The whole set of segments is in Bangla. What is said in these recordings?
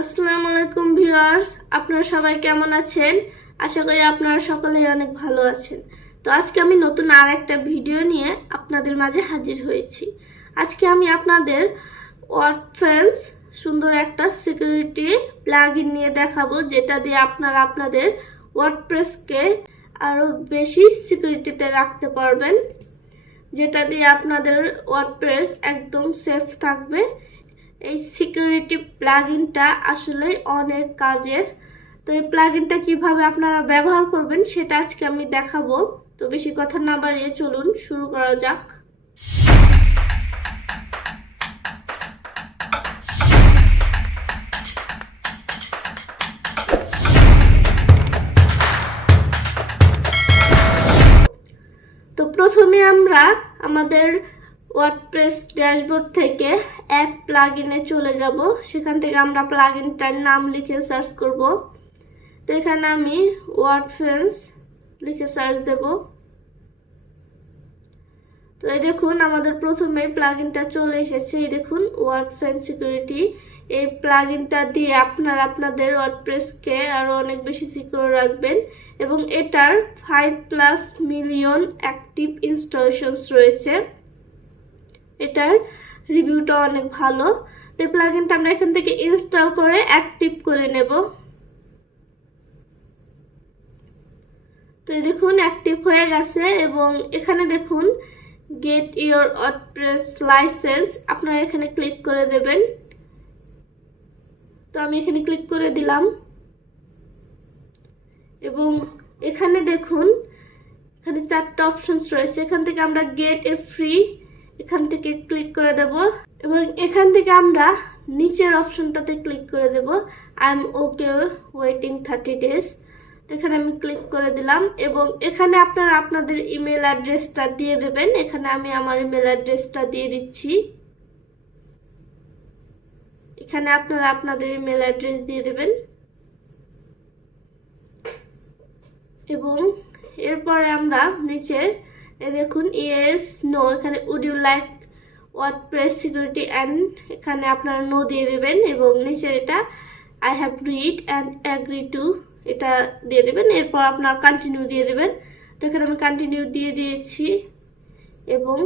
আসসালামু আলাইকুম ভিউয়ার্স, আপনারা সবাই কেমন আছেন? আশা করি আপনারা সকলেই অনেক ভালো আছেন। তো আজকে আমি নতুন আর একটা ভিডিও নিয়ে আপনাদের মাঝে হাজির হয়েছি। আজকে আমি আপনাদের ওয়ার্ডফ্রেন্স সুন্দর একটা সিকিউরিটি প্লাগ নিয়ে দেখাবো, যেটা দিয়ে আপনারা আপনাদের ওয়ার্ডপ্রেসকে আরও বেশি সিকিউরিটিতে রাখতে পারবেন, যেটা দিয়ে আপনাদের ওয়ার্ডপ্রেস একদম সেফ থাকবে। এই সিকিউরিটি প্লাগইনটা আসলে অনেক কাজের। তো এই প্লাগইনটা কীভাবে আপনারা ব্যবহার করবেন সেটা আজকে আমি দেখাবো। তো বেশি কথা না বাড়িয়ে চলুন, শুরু করা যাক। তো প্রথমে আমরা আমাদের ওয়ার্ডপ্রেস ড্যাশবোর্ড থেকে এক প্লাগইনে চলে যাব। সেখান থেকে আমরা প্লাগইনটার নাম লিখে সার্চ করব। তো এখানে আমি ওয়ার্ডফ্রেন্স লিখে সার্চ দেব। তো এই দেখুন, আমাদের প্রথমে প্লাগইনটা চলে এসেছে। এই দেখুন ওয়ার্ডফ্রেন্স সিকিউরিটি এই প্লাগইনটা দিয়ে আপনারা আপনাদের ওয়ার্ডপ্রেসকে আরও অনেক বেশি সিকিউর রাখবেন এবং এটার five plus million active installations রয়েছে। এটার রিভিউটা অনেক ভালো। তো প্লাগইনটা আমরা এখান থেকে ইনস্টল করে অ্যাক্টিভ করে নেব। তো দেখুন অ্যাক্টিভ হয়ে গেছে এবং এখানে দেখুন গেট ইওর ওয়ার্ডপ্রেস লাইসেন্স আপনারা এখানে ক্লিক করে দেবেন। তো আমি এখানে ক্লিক করে দিলাম। এবং এখানে দেখুন, এখানে চারটা অপশনস রয়েছে। এখান থেকে আমরা গেট এ ফ্রি এখান থেকে ক্লিক করে দেব এবং এখান থেকে আমরা নিচের অপশনটাতে ক্লিক করে দেব। I am okay waiting thirty days এখানে আমি ক্লিক করে দিলাম এবং এখানে আপনারা আপনাদের ইমেল অ্যাড্রেসটা দিয়ে দেবেন। এখানে আমি আমার ইমেল অ্যাড্রেসটা দিয়ে দিচ্ছি। এখানে আপনারা আপনাদের ইমেল অ্যাড্রেস দিয়ে দেবেন। এবং এরপরে আমরা নিচে এ দেখুন ইয়েস নো এখানে would you like WordPress security and এখানে আপনারা নো দিয়ে দেবেন এবং নিচে এটা I have read and agree to এটা দিয়ে দেবেন। এরপর আপনার কন্টিনিউ দিয়ে দেবেন। তো এখানে আমি কন্টিনিউ দিয়ে দিয়েছি এবং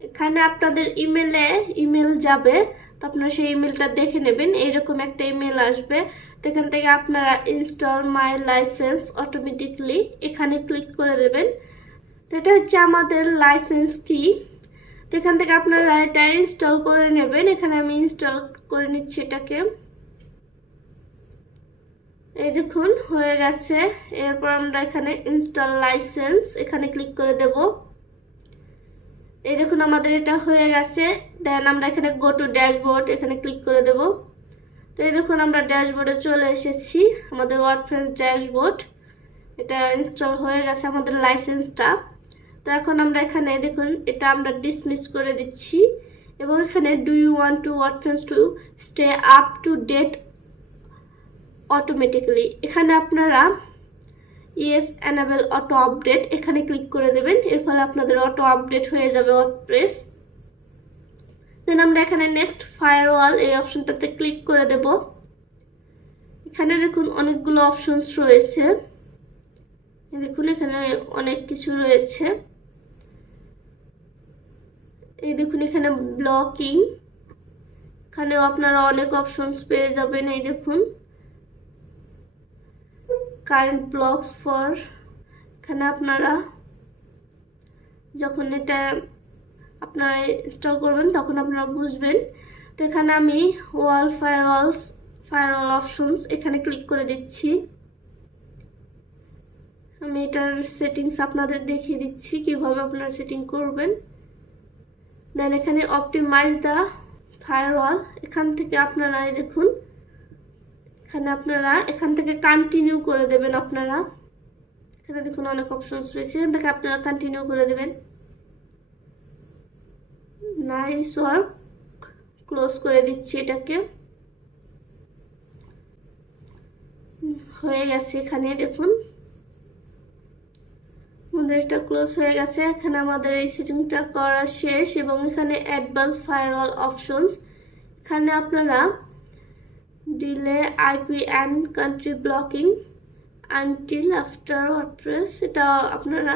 এখানে আপনাদের ইমেলে ইমেল যাবে। তো আপনারা সেই ইমেলটা দেখে নেবেন। এইরকম একটা ইমেল আসবে। তো এখান থেকে আপনারা ইনস্টল মাই লাইসেন্স অটোমেটিকলি এখানে ক্লিক করে দেবেন। তো এটা হচ্ছে আমাদের লাইসেন্স কি তো এখান থেকে আপনারা এটা ইনস্টল করে নেবেন। এখানে আমি ইনস্টল করে নিচ্ছি এটাকে। এই দেখুন, হয়ে গেছে। এরপর আমরা এখানে ইনস্টল লাইসেন্স এখানে ক্লিক করে দেব। এই দেখুন, আমাদের এটা হয়ে গেছে। দেন আমরা এখানে গো টু ড্যাশবোর্ড এখানে ক্লিক করে দেব। তো এই দেখুন, আমরা ড্যাশবোর্ডে চলে এসেছি, আমাদের ওয়ার্ডপ্রেস ড্যাশবোর্ড এটা ইনস্টল হয়ে গেছে আমাদের লাইসেন্সটা তো এখন আমরা এখানে দেখুন, এটা আমরা ডিসমিস করে দিচ্ছি। এবং এখানে do you want to what WordPress to stay up to date automatically এখানে আপনারা ইয়েস অ্যানাবেল অটো আপডেট এখানে ক্লিক করে দেবেন। এর ফলে আপনাদের অটো আপডেট হয়ে যাবে ওয়ার্ডপ্রেস দেন আমরা এখানে নেক্সট ফায়ারওয়াল এই অপশনটাতে ক্লিক করে দেব। এখানে দেখুন অনেকগুলো অপশনস রয়েছে। দেখুন, এখানে অনেক কিছু রয়েছে। এই দেখুন, এখানে ব্লকিং এখানেও আপনারা অনেক অপশনস পেয়ে যাবেন, এই দেখুন। কারেন্ট ব্লকস ফর এখানে আপনারা যখন এটা আপনারা ইনস্টল করবেন, তখন আপনারা বুঝবেন। তো এখানে আমি ওয়াল ফায়ারওয়ালস ফায়ারওয়াল অপশনস এখানে ক্লিক করে দিচ্ছি। আমি এটার সেটিংস আপনাদের দেখিয়ে দিচ্ছি, কীভাবে আপনারা সেটিং করবেন। দেন এখানে অপটিমাইজ দ্য ফায়ারওয়াল এখান থেকে আপনারা দেখুন, এখানে আপনারা, এখান থেকে কন্টিনিউ করে দেবেন আপনারা। এখানে দেখুন অনেক অপশনস রয়েছে এখান থেকে আপনারা কন্টিনিউ করে দেবেন। নাইস ওয়ার্ক ক্লোজ করে দিচ্ছি এটাকে। হয়ে গেছে এখানে, দেখুন। আমাদের ক্লোজ হয়ে গেছে। এখানে আমাদের এই সেটিংটা করা শেষ এবং এখানে অ্যাডভান্স ফায়ারওয়াল অপশনস এখানে আপনারা delay IP and country blocking until after WordPress এটা আপনারা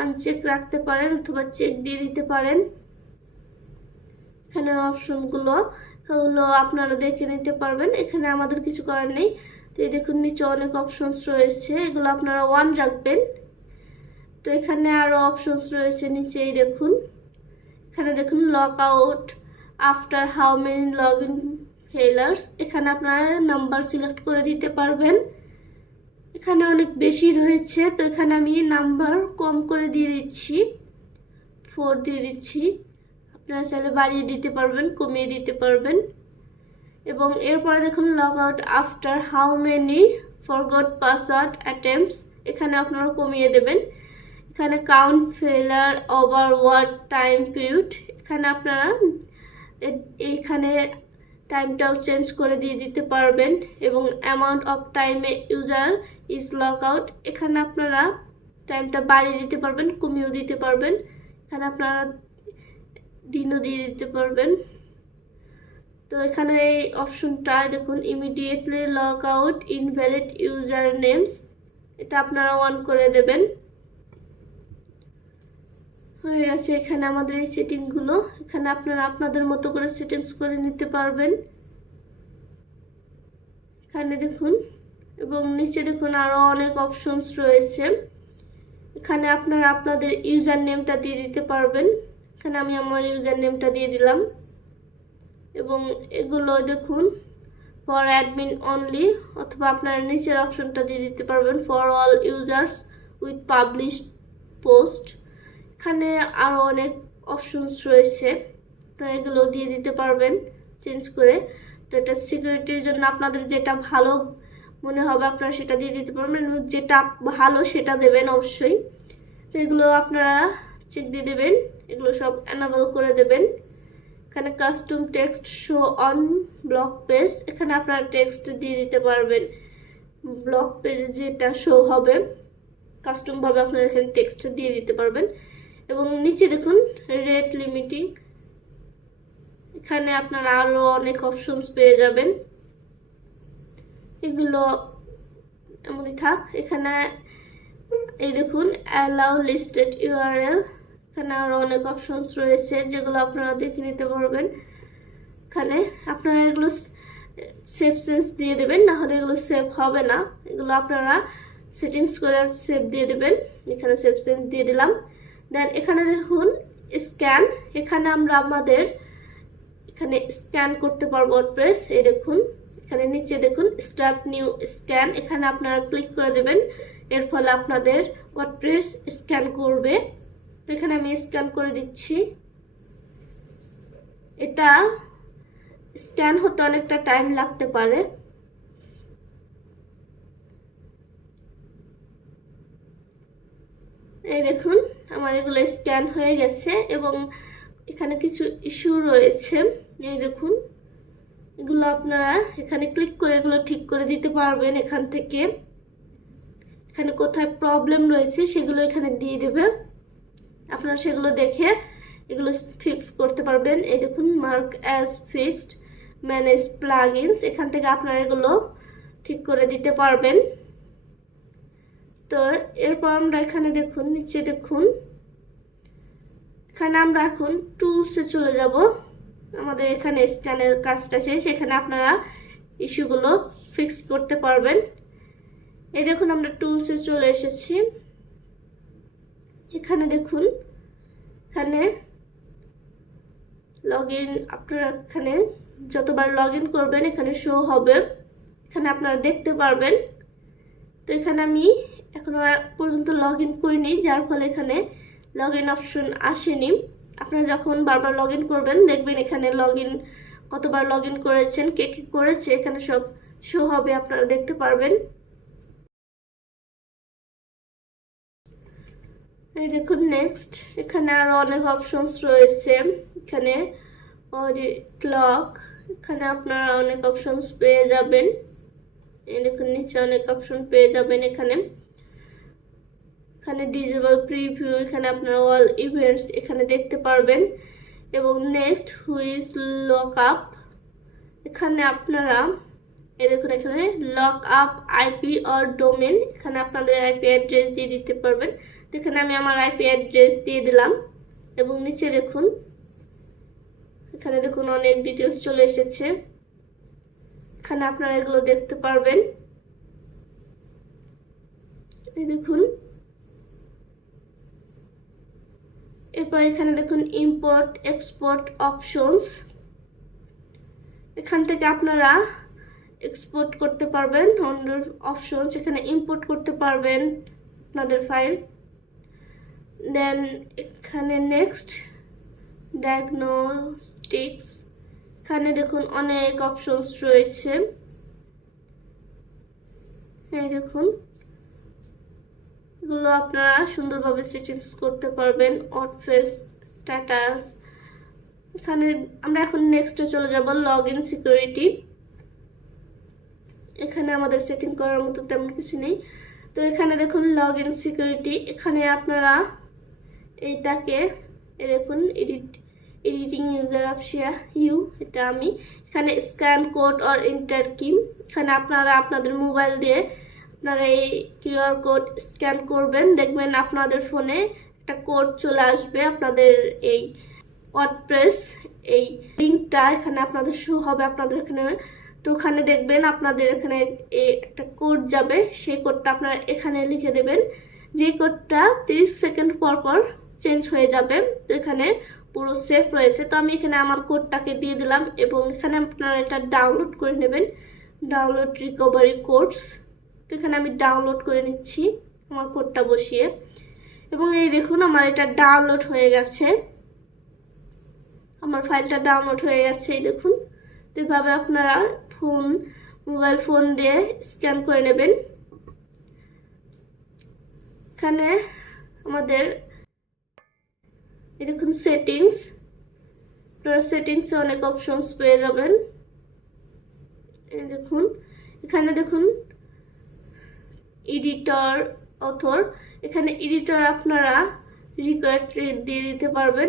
আনচেক রাখতে পারেন অথবা চেক দিয়ে দিতে পারেন। এখানে অপশনগুলো ওগুলো আপনারা দেখে নিতে পারবেন। এখানে আমাদের কিছু করার নেই। তো এই দেখুন, নিচে অনেক অপশনস রয়েছে। এগুলো আপনারা ওয়ান রাখবেন। তো এখানে আরও অপশনস রয়েছে নিচেই দেখুন। এখানে দেখুন lock out after how many log in failures এখানে আপনারা নাম্বার সিলেক্ট করে দিতে পারবেন। এখানে অনেক বেশি রয়েছে, তো এখানে আমি নাম্বার কম করে দিয়ে দিচ্ছি। ফোর দিয়ে দিচ্ছি। আপনারা চাইলে বাড়িয়ে দিতে পারবেন, কমিয়ে দিতে পারবেন। এবং এরপরে দেখুন log out after how many forgot password attempts এখানে আপনারা কমিয়ে দেবেন। এখানে কাউন্ট ফেলার ওভার ওয়ার্ড টাইম পিরিয়ড এখানে আপনারা এইখানে টাইমটাও চেঞ্জ করে দিয়ে দিতে পারবেন এবং অ্যামাউন্ট অফ টাইমে ইউজার ইজ লক আউট এখানে আপনারা টাইমটা বাড়িয়ে দিতে পারবেন, কমিয়েও দিতে পারবেন। এখানে আপনারা দিনও দিয়ে দিতে পারবেন। তো এখানে এই অপশনটা দেখুন immediately log out invalid user names এটা আপনারা অন করে দেবেন। হয়ে গেছে এখানে আমাদের এই সেটিংগুলো। এখানে আপনারা আপনাদের মতো করে সেটিংস করে নিতে পারবেন। এখানে দেখুন, এবং নিচে দেখুন আরও অনেক অপশনস রয়েছে। এখানে আপনারা আপনাদের ইউজার নেমটা দিয়ে দিতে পারবেন। এখানে আমি আমার ইউজার নেমটা দিয়ে দিলাম। এবং এগুলো দেখুন ফর অ্যাডমিন অনলি অথবা আপনারা নিচের অপশনটা দিয়ে দিতে পারবেন for all users with publish post এখানে আরও অনেক অপশনস রয়েছে। আপনারা এগুলো দিয়ে দিতে পারবেন চেঞ্জ করে। তো এটা সিকিউরিটির জন্য আপনাদের যেটা ভালো মনে হবে, আপনারা সেটা দিয়ে দিতে পারবেন। যেটা ভালো সেটা দেবেন অবশ্যই। তো এগুলো আপনারা চেক দিয়ে দেবেন, এগুলো সব অ্যানাবল করে দেবেন। এখানে custom text show on block page এখানে আপনারা টেক্সট দিয়ে দিতে পারবেন। ব্লক পেজে যেটা শো হবে কাস্টমভাবে আপনারা এখানে টেক্সট দিয়ে দিতে পারবেন। এবং নিচে দেখুন রেট লিমিটিং এখানে আপনারা আরও অনেক অপশনস পেয়ে যাবেন। এগুলো এমনই থাক। এখানে এই দেখুন অ্যালাউ লিস্টেড ইউআরএল এখানে আরও অনেক অপশনস রয়েছে, যেগুলো আপনারা দেখে নিতে পারবেন। এখানে আপনারা এগুলো সেভ সেন্স দিয়ে দেবেন নাহলে এগুলো সেভ হবে না। এগুলো আপনারা সেটিংস করে সেভ দিয়ে দেবেন। এখানে সেভ সেন্স দিয়ে দিলাম। দেন এখানে দেখুন স্ক্যান এখানে আমরা আমাদের এখানে স্ক্যান করতে পারব ওয়ার্ডপ্রেস এই দেখুন, এখানে নিচে দেখুন স্টার্ট নিউ স্ক্যান এখানে আপনারা ক্লিক করে দেবেন। এর ফলে আপনাদের ওয়ার্ডপ্রেস স্ক্যান করবে। তো এখানে আমি স্ক্যান করে দিচ্ছি। এটা স্ক্যান হতে অনেকটা টাইম লাগতে পারে। এই দেখুন আমার এগুলো স্ক্যান হয়ে গেছে এবং এখানে কিছু ইস্যু রয়েছে। এই দেখুন, এগুলো আপনারা এখানে ক্লিক করে এগুলো ঠিক করে দিতে পারবেন এখান থেকে। এখানে কোথায় প্রবলেম রয়েছে সেগুলো এখানে দিয়ে দেবে। আপনারা সেগুলো দেখে এগুলো ফিক্স করতে পারবেন। এই দেখুন mark as fixed manage plugins এখান থেকে আপনারা এগুলো ঠিক করে দিতে পারবেন। তো এরপর আমরা এখানে দেখুন, নিচে দেখুন। এখানে আমরা এখন টুলসে চলে যাব। আমাদের এখানে স্ক্যানের কাজটা শেষ। এখানে আপনারা ইস্যুগুলো ফিক্স করতে পারবেন। এই দেখুন, আমরা টুলসে চলে এসেছি। এখানে দেখুন, এখানে লগ ইন আপনারা এখানে যতবার লগ ইন করবেন, এখানে শো হবে। এখানে আপনারা দেখতে পারবেন। তো এখানে আমি এখনও পর্যন্ত লগ ইন করিনি, যার ফলে এখানে লগ ইন অপশন আসেনি। আপনারা যখন বারবার লগ ইন করবেন, দেখবেন এখানে লগ ইন কতবার লগ ইন করেছেন, কে কে করেছে, এখানে সব শো হবে, আপনারা দেখতে পারবেন। এই দেখুন নেক্সট এখানে আরও অনেক অপশনস রয়েছে। এখানে ক্লক এখানে আপনারা অনেক অপশনস পেয়ে যাবেন। এই দেখুন, নিচে অনেক অপশন পেয়ে যাবেন এখানে। এখানে ডিজেবল প্রিভিউ, এখানে আপনারা অল ইভেন্টস এখানে দেখতে পারবেন। এবং নেক্সট হুইজ লক আপ। এখানে আপনারা এ দেখুন এখানে, lock up IP or domain. এখানে আপনাদের আইপি অ্যাড্রেস দিয়ে দিতে পারবেন। এখানে আমি আমার আইপি অ্যাড্রেস দিয়ে দিলাম। এবং নিচে দেখুন, এখানে দেখুন অনেক ডিটেলস চলে এসেছে। এখানে আপনারা এগুলো দেখতে পারবেন। দেখুন এরপর এখানে দেখুন ইম্পোর্ট এক্সপোর্ট অপশনস এখান থেকে আপনারা এক্সপোর্ট করতে পারবেন অন্ডার অপশনস এখানে ইম্পোর্ট করতে পারবেন আপনাদের ফাইল দেন এখানে নেক্সট ডায়াগনোস্টিক্স এখানে দেখুন অনেক অপশনস রয়েছে। এই দেখুন। এগুলো আপনারা সুন্দরভাবে সেটিংস করতে পারবেন অটফেস স্ট্যাটাস এখানে আমরা এখন নেক্সটে চলে যাব লগ ইন সিকিউরিটি এখানে আমাদের সেটিং করার মতো তেমন কিছু নেই। তো এখানে দেখুন লগ ইন সিকিউরিটি এখানে আপনারা এইটাকে এ দেখুন edit editing user of share you এটা আমি। এখানে scan code or enter key এখানে আপনারা আপনাদের মোবাইল দিয়ে আপনারা এই কিউআর কোড স্ক্যান করবেন, দেখবেন আপনাদের ফোনে একটা কোড চলে আসবে, আপনাদের এই ওয়ার্ডপ্রেস এই লিঙ্কটা এখানে আপনাদের শো হবে আপনাদের এখানে। তো ওখানে দেখবেন আপনাদের এখানে একটা কোড যাবে, সেই কোডটা আপনারা এখানে লিখে দেবেন। যে কোডটা তিরিশ সেকেন্ড পর পর চেঞ্জ হয়ে যাবে এখানে পুরো সেফ রয়েছে। তো আমি এখানে আমার কোডটাকে দিয়ে দিলাম এবং এখানে আপনারা এটা ডাউনলোড করে নেবেন। ডাউনলোড রিকভারি কোডস তো এখানে আমি ডাউনলোড করে নিচ্ছি আমার কোডটা বসিয়ে। এবং এই দেখুন আমার এটা ডাউনলোড হয়ে গেছে। আমার ফাইলটা ডাউনলোড হয়ে গেছে, এই দেখুন। এভাবে আপনারা ফোন মোবাইল ফোন দিয়ে স্ক্যান করে নেবেন। এখানে আমাদের এই দেখুন সেটিংস আপনারা সেটিংসে অনেক অপশনস পেয়ে যাবেন। এই দেখুন, এখানে দেখুন এডিটর, অথর, এখানে এডিটর আপনারা রিকোয়ার্ড দিয়ে দিতে পারবেন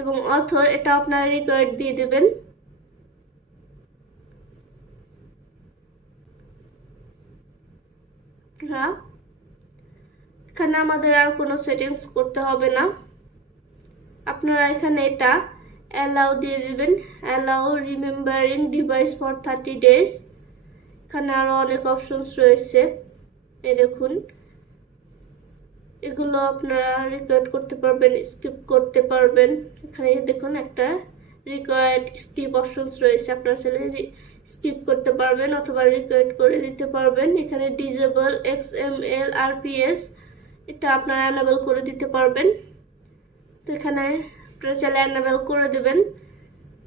এবং অথর এটা আপনারা রিকোয়ার্ড দিয়ে দেবেন। হ্যাঁ এখানে আমাদের আর কোনো সেটিংস করতে হবে না। আপনারা এখানে এটা অ্যালাউ দিয়ে দেবেন। Allow remembering device for thirty days এখানে আরও অনেক অপশনস রয়েছে। এই দেখুন। এগুলো আপনারা রিকোয়ার্ড করতে পারবেন স্কিপ করতে পারবেন। এখানে দেখুন একটা রিকোয়ার্ড স্কিপ অপশনস রয়েছে। আপনারা চাইলে স্কিপ করতে পারবেন অথবা রিকোয়ার্ড করে দিতে পারবেন। এখানে disable X M L RPS এটা আপনারা অ্যানাবেল করে দিতে পারবেন। তো এখানে আপনারা চাইলে অ্যানাবেল করে দেবেন।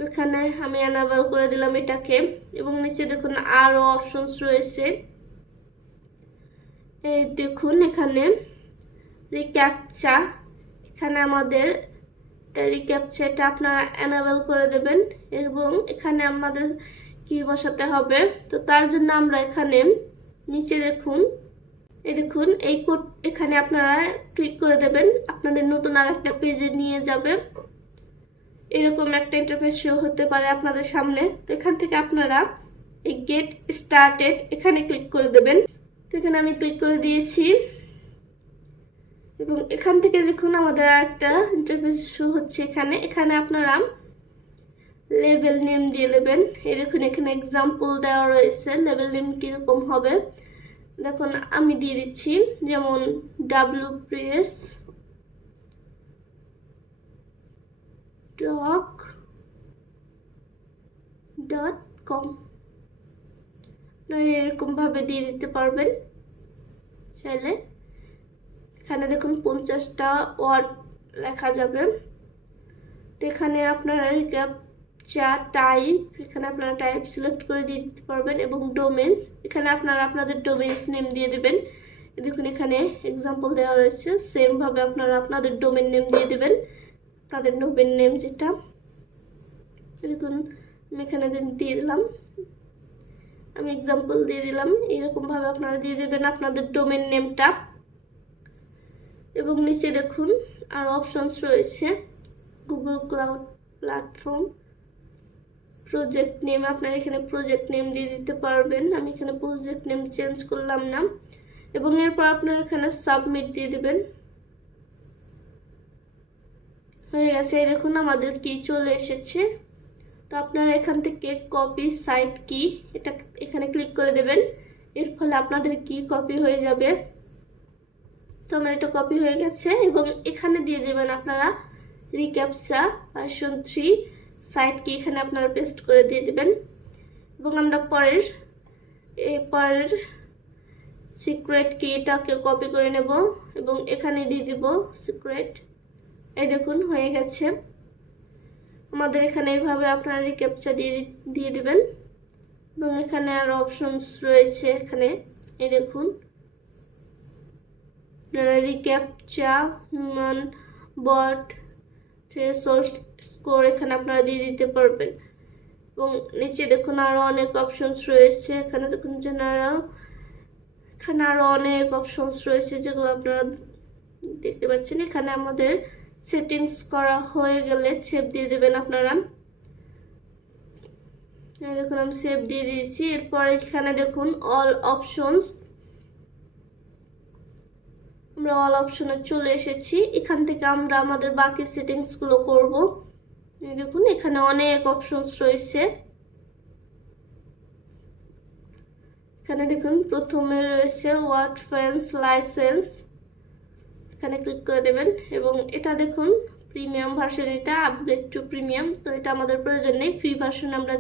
এখানে আমি অ্যানাবেল করে দিলাম এটাকে এবং নিচে দেখুন আরও অপশনস রয়েছে। এই দেখুন এখানে রিক্যাপচা এখানে আমাদের রিক্যাপচা এটা আপনারা অ্যানাবেল করে দেবেন এবং এখানে আমাদের কি বসাতে হবে? তো তার জন্য আমরা এখানে নিচে দেখুন, এই দেখুন এই কোড এখানে আপনারা ক্লিক করে দেবেন, আপনাদের নতুন আর একটা পেজে নিয়ে যাবে। এরকম একটা ইন্টারফেস শো হতে পারে আপনাদের সামনে। তো এখান থেকে আপনারা এই গেট স্টার্টেড এখানে ক্লিক করে দেবেন। তো এখানে আমি ক্লিক করে দিয়েছি। এবং এখান থেকে দেখুন আমাদের একটা ইন্টারফেস শো হচ্ছে এখানে। এখানে আপনারা লেভেল নেম দিয়ে দেবেন। এই দেখুন এখানে এক্সাম্পল দেওয়া রয়েছে লেভেল নেম কীরকম হবে। দেখুন আমি দিয়ে দিচ্ছি, যেমন W press doc dot com আপনারা এরকমভাবে দিয়ে দিতে পারবেন। চাইলে এখানে দেখুন পঞ্চাশটা ওয়ার্ড লেখা যাবে। তো এখানে আপনারা চা টাইপ এখানে আপনারা টাইপ সিলেক্ট করে দিয়ে দিতে পারবেন এবং ডোমেন্স এখানে আপনারা আপনাদের ডোমেন্স নেম দিয়ে দেবেন। দেখুন এখানে এক্সাম্পল দেওয়া রয়েছে। সেমভাবে আপনারা আপনাদের ডোমেন নেম দিয়ে দেবেন। আপনাদের ডোমেন নেম যেটা দেখুন আমি এখানে দিয়ে দিলাম, আমি এক্সাম্পল দিয়ে দিলাম, এরকমভাবে আপনারা দিয়ে দেবেন আপনাদের ডোমেন নেমটা এবং নিচে দেখুন আর অপশনস রয়েছে Google cloud platform project name আপনার এখানে প্রজেক্ট নেম দিয়ে দিতে পারবেন, আমি এখানে প্রজেক্ট নেম চেঞ্জ করলাম না। এবং এরপর আপনার এখানে সাবমিট দিয়ে দেবেন। হয়ে গেছে দেখুন আমাদের কি চলে এসেছে? তো আপনারা এখান থেকে কপি সাইট কি? এটা এখানে ক্লিক করে দেবেন। এর ফলে আপনাদের কি কপি হয়ে যাবে? তো আমার এটা কপি হয়ে গেছে এবং এখানে দিয়ে দেবেন আপনারা রিক্যাপচা ভার্সন থ্রি সাইট কি এখানে আপনারা পেস্ট করে দিয়ে দেবেন। এবং আমরা পরের পরের সিক্রেট কি এটাকে কপি করে নেব এবং এখানে দিয়ে দিব সিক্রেট এই দেখুন, হয়ে গেছে। আমাদের এখানে এইভাবে আপনারা রিক্যাপচা দিয়ে দিয়ে দিবেন। এবং এখানে আর অপশনস রয়েছে এখানে। এই দেখুন। ReCAPTCHA human bot threshold score এখানে আপনারা দিয়ে দিতে পারবেন। এবং নিচে দেখুন আরও অনেক অপশনস রয়েছে। এখানে দেখুন জেনারেল এখানে আরও অনেক অপশনস রয়েছে যেগুলো আপনারা দেখতে পাচ্ছেন। এখানে আমাদের সেটিংস করা হয়ে গেলে সেভ দিয়ে দেবেন আপনারা। দেখুন, আমি সেভ দিয়ে দিয়েছি। এরপর এখানে দেখুন অল অপশনস আমরা অল অপশনে চলে এসেছি। এখান থেকে আমরা আমাদের বাকি সেটিংসগুলো করব। দেখুন, এখানে অনেক অপশনস রয়েছে। এখানে দেখুন, প্রথমে রয়েছে ওয়ার্ড ফ্রেন্স লাইসেন্স এখানে ক্লিক করে দেবেন এবং এটা দেখুন প্রিমিয়াম ভার্সন এটা আপগ্রেড টু প্রিমিয়াম তো এটা আমাদের প্রয়োজন নেই ফ্রি ভার্সন আমরা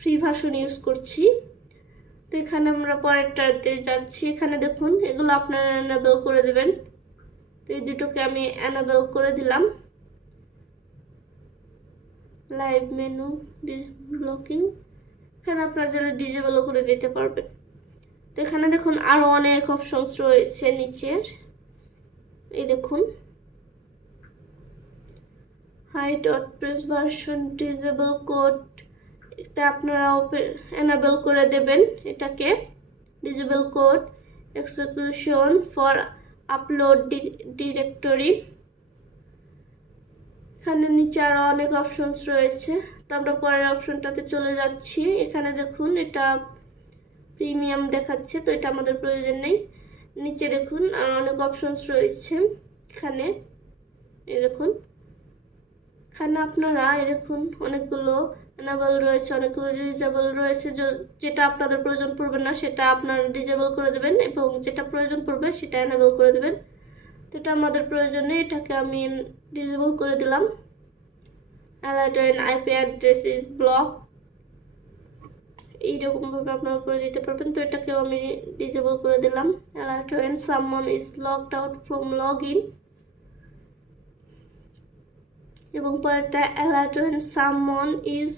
ফ্রি ভার্সন ইউজ করছি। তো এখানে আমরা পরেরটাতে যাচ্ছি, এখানে দেখুন, এগুলো আপনারা অ্যানাবেল করে দেবেন। তো এই দুটোকে আমি অ্যানাবেল করে দিলাম। লাইভ মেনু ব্লকিং এখানে আপনারা যারা ডিজেবলও করে দিতে পারবেন। তো এখানে দেখুন আরও অনেক অপশনস রয়েছে নিচের। এই দেখুন। Hide press version disable code এটা আপনারা এনাবেল করে দেবেন এটাকে। Disable code execution for upload directory এখানে নিচে আরও অনেক অপশনস রয়েছে। তো আমরা পরের অপশনটাতে চলে যাচ্ছি। এখানে দেখুন, এটা প্রিমিয়াম দেখাচ্ছে, তো এটা আমাদের প্রয়োজন নেই। নিচে দেখুন, আর অনেক অপশনস রয়েছে এখানে। এই দেখুন। এখানে আপনারা, এই দেখুন, অনেকগুলো এনাবেল রয়েছে, অনেকগুলো ডিজেবল রয়েছে। যেটা আপনাদের প্রয়োজন পড়বে না, সেটা আপনারা ডিজেবল করে দেবেন এবং যেটা প্রয়োজন পড়বে, সেটা এনাবেল করে দেবেন। এটা আমাদের প্রয়োজনে, এটাকে আমি ডিজেবল করে দিলাম। Alert IP address is block এইরকমভাবে আপনারা করে দিতে পারবেন। তো এটাকেও আমি ডিজেবল করে দিলাম। Alert when someone is logged out from log in এবং পরেরটা alert when someone is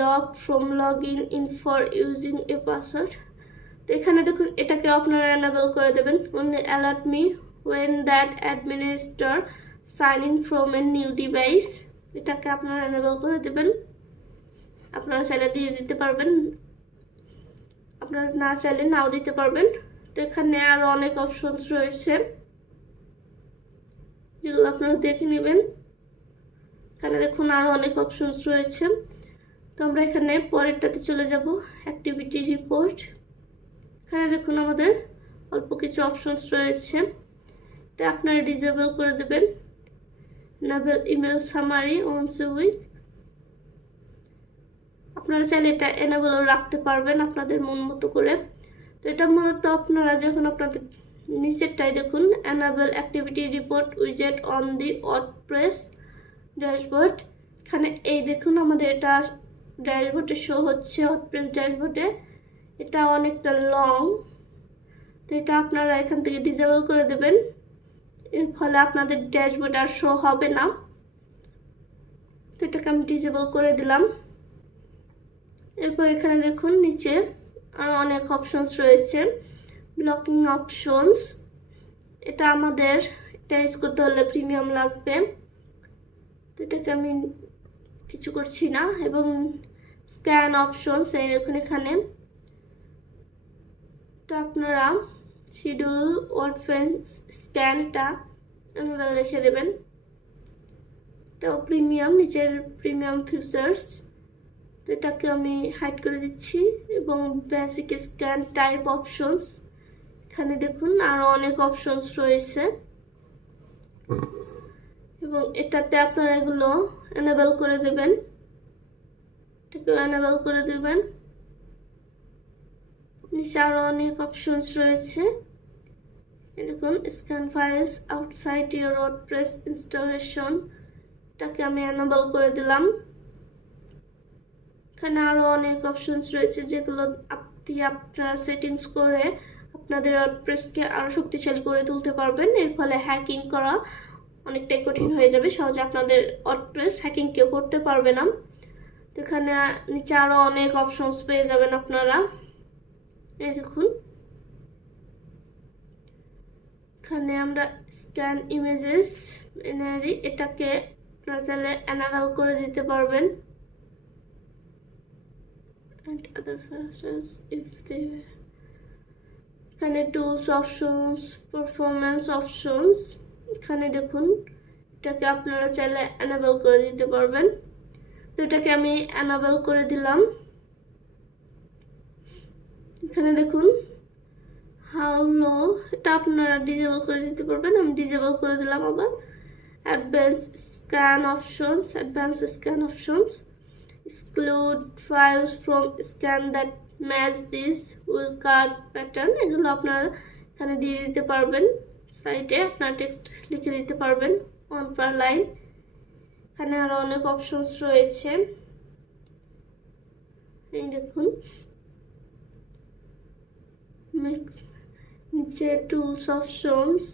lock from log in in for using a password তো এখানে দেখুন এটাকে আপনারা এনাবেল করে দেবেন। Only alert me when that administrator sign in from a new device এটাকে আপনারা এনাবেল করে দেবেন। আপনারা চাইলে দিয়ে দিতে পারবেন। আপনারা না চাইলে নাও দিতে পারবেন। তো এখানে আরও অনেক অপশনস রয়েছে। যেগুলো আপনারা দেখে নেবেন। এখানে দেখুন আরও অনেক অপশনস রয়েছে। তো আমরা এখানে পরেরটাতে চলে যাব অ্যাক্টিভিটি রিপোর্ট এখানে দেখুন আমাদের অল্প কিছু অপশনস রয়েছে। এটা আপনারা ডিজেবল করে দেবেন। Navel email summary once a week আপনারা চাইলে এটা এনেবলও রাখতে পারবেন আপনাদের মন মতো করে। তো এটা মূলত আপনারা যখন আপনাদের নিচেরটাই দেখুন অ্যানাবেল অ্যাক্টিভিটি রিপোর্ট উইজেট on the ought press dashboard এখানে এই দেখুন আমাদের এটা ড্যাশবোর্ডে শো হচ্ছে প্রেস ড্যাশবোর্ডে। এটা অনেকটা লং তো এটা আপনারা এখান থেকে ডিজেবল করে দেবেন। এর ফলে আপনাদের ড্যাশবোর্ড আর শো হবে না। তো এটাকে আমি ডিজেবল করে দিলাম। এরপর এখানে দেখুন নিচে আরও অনেক অপশনস রয়েছে। ব্লকিং অপশনস এটা আমাদের, এটা ইউজ করতে হলে প্রিমিয়াম লাগবে। তো এটাকে আমি কিছু করছি না। এবং স্ক্যান অপশনস এই দেখুন এখানে। তো আপনারা শিডিউল ওয়ার্ড ফ্রেন্স স্ক্যানটা রেখে দেবেন। এটাও প্রিমিয়াম নিচের প্রিমিয়াম ফিচার্স তো এটাকে আমি হাইড করে দিচ্ছি এবং বেসিক স্ক্যান টাইপ অপশনস এখানে দেখুন আরও অনেক অপশনস রয়েছে। এবং এটাতে আপনারা এগুলো এনেবল করে দেবেন। এটাকে এনেবল করে দেবেন। নিচে আরও অনেক অপশনস রয়েছে। দেখুন scan files outside your WordPress installation এটাকে আমি এনেবল করে দিলাম। এখানে আরও অনেক অপশনস রয়েছে যেগুলো আপনি আপনারা সেটিংস করে আপনাদের ওয়ার্ডপ্রেসকে আরও শক্তিশালী করে তুলতে পারবেন। এর ফলে হ্যাকিং করা অনেকটাই কঠিন হয়ে যাবে। সহজে আপনাদের ওয়ার্ডপ্রেস হ্যাকিং কেউ করতে পারবে না। এখানে নিচে আরও অনেক অপশনস পেয়ে যাবেন আপনারা। এই দেখুন। এখানে আমরা স্ক্যান ইমেজেস এনারি এটাকে আপনারা চাইলে অ্যানালাল করে দিতে পারবেন। And other features if they এখানে টুলস অপশনস পারফরমেন্স অপশনস এখানে দেখুন, এটাকে আপনারা চাইলে অ্যানাবেল করে দিতে পারবেন। তো এটাকে আমি অ্যানাবেল করে দিলাম। এখানে দেখুন হাউ লো এটা আপনারা ডিজেবল করে দিতে পারবেন। আমি ডিজেবল করে দিলাম আবার। Advance scan options advance scan options exclude files from that match this will card pattern, এগুলো আপনারা এখানে দিয়ে দিতে পারবেন। সাইটে আপনার টেক্সট লিখে দিতে পারবেন ওয়ান পার লাইন এখানে আরও অনেক অপশনস রয়েছে। এই দেখুন। নিচে টুলস অপশনস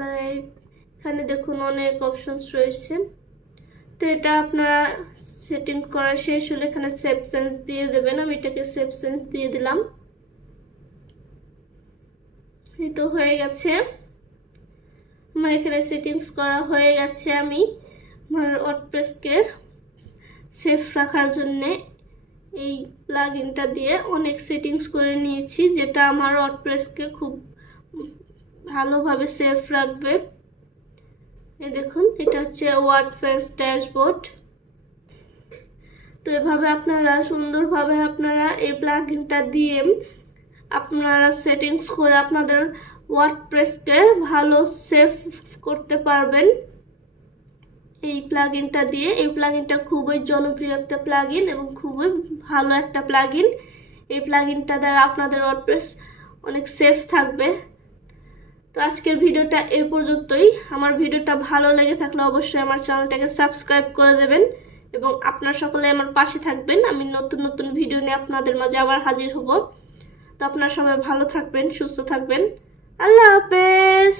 লাইক এখানে দেখুন অনেক অপশনস রয়েছে। তো এটা আপনারা সেটিং করা শেষ হলে এখানে সেভ সেন্স দিয়ে দেবেন। আমি এটাকে সেভ সেন্স দিয়ে দিলাম। এই তো হয়ে গেছে। আমার এখানে সেটিংস করা হয়ে গেছে আমি। আমার ওয়ার্ডপ্রেসকে সেফ রাখার জন্যে এই প্লাগইনটা দিয়ে অনেক সেটিংস করে নিয়েছি, যেটা আমার ওয়ার্ডপ্রেসকে খুব ভালোভাবে সেফ রাখবে। এই দেখুন, এটা হচ্ছে ওয়ার্ডপ্রেস ড্যাশবোর্ড তো এভাবে আপনারা, সুন্দরভাবে আপনারা এই প্লাগইনটা দিয়ে আপনারা সেটিংস করে আপনাদের ওয়ার্ডপ্রেসকে ভালো সেভ করতে পারবেন। এই প্লাগইনটা দিয়ে, এই প্লাগইনটা খুবই জনপ্রিয় একটা প্লাগইন এবং খুবই ভালো একটা প্লাগইন এই প্লাগইনটা দ্বারা আপনাদের ওয়ার্ডপ্রেস অনেক সেফ থাকবে। তো আজকের ভিডিওটা এ পর্যন্তই। আমার ভিডিওটা ভালো লেগে থাকলে অবশ্যই আমার চ্যানেলটাকে সাবস্ক্রাইব করে দেবেন। এবং আপনারা সকলে আমার পাশে থাকবেন। আমি নতুন নতুন ভিডিও নিয়ে আপনাদের মাঝে আবার হাজির হব। তো আপনারা সবাই ভালো থাকবেন, সুস্থ থাকবেন। আল্লাহ হাফেজ!